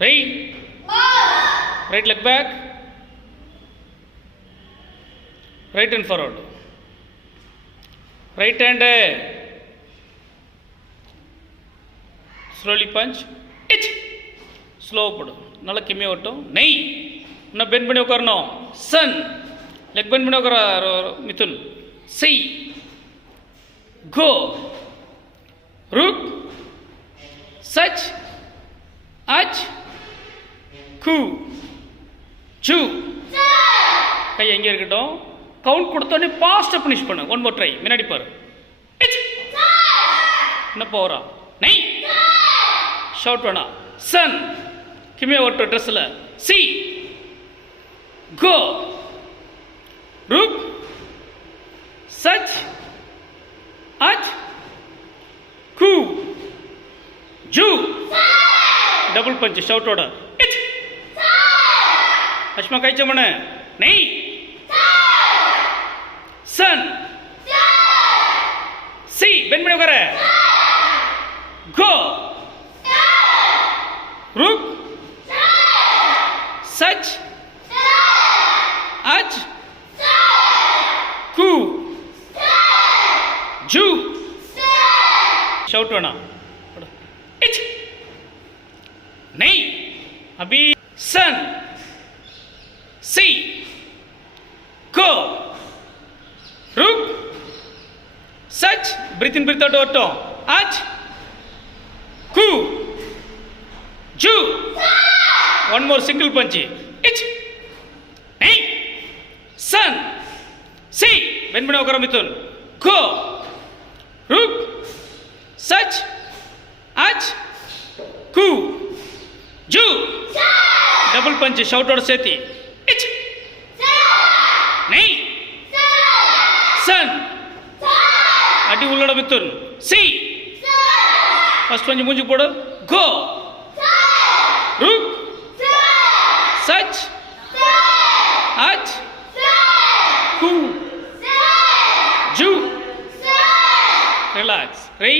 Right. Right leg back. Right and forward. Right hand. Slowly punch. It. Slow put. நல்லா கிம்மியா ஓட்டும். நெய். இன்னும் bend பண்ணி உட்காரணும். சன். லெக் பெண்ட் பண்ணி உட்கார Mithun. C. Go. Rook. Such. Ach. Ku. Chu. கை எங்கே இருக்கட்டும். கவுண்ட் கொடுத்தோடனே ஃபாஸ்ட்டாக ஃபினிஷ் பண்ணு. One more try. முன்னாடி பாரு. என்ன போகிறா நெய். ஷவுட் வேணா. சன். கிமே ஓட்டு ட்ரெஸ்ஸில். சி. கோ. ருக். சச். அச். கு. ஜூ. டபுள் பஞ்ச் ஷவுட்டோட. அஷ்மா கைச்சமன. நெய். சன். சி. பெண்ட் பண்ணி உட்கார. கோ. ருக். சச். அச். கு. ஜூ. ஷவுட் வேணா. நெய். அபி. சன். சி. கோ. ருக். சச். பிரீத் இன் பிரீத் அவுட் ஓட்டம். அச். கு. ஜூ. One more single punch. இச். நெய். சன். சி. பெண்ட் பண்ணி உட்கார மிதுன். கோ. ருக். சச். அச். கு. ஜூ. டபுள் பஞ்ச் ஷவுட்டோட சேர்த்தி. இச். நெய். சன். அடி உள்ளோட மிதுன். சி. ஃபர்ஸ்ட் பஞ்ச் மூஞ்சி போடு. கோ. ருக். சச். அச். கு. ஜூ. ரிலாக்ஸ். ரெய்.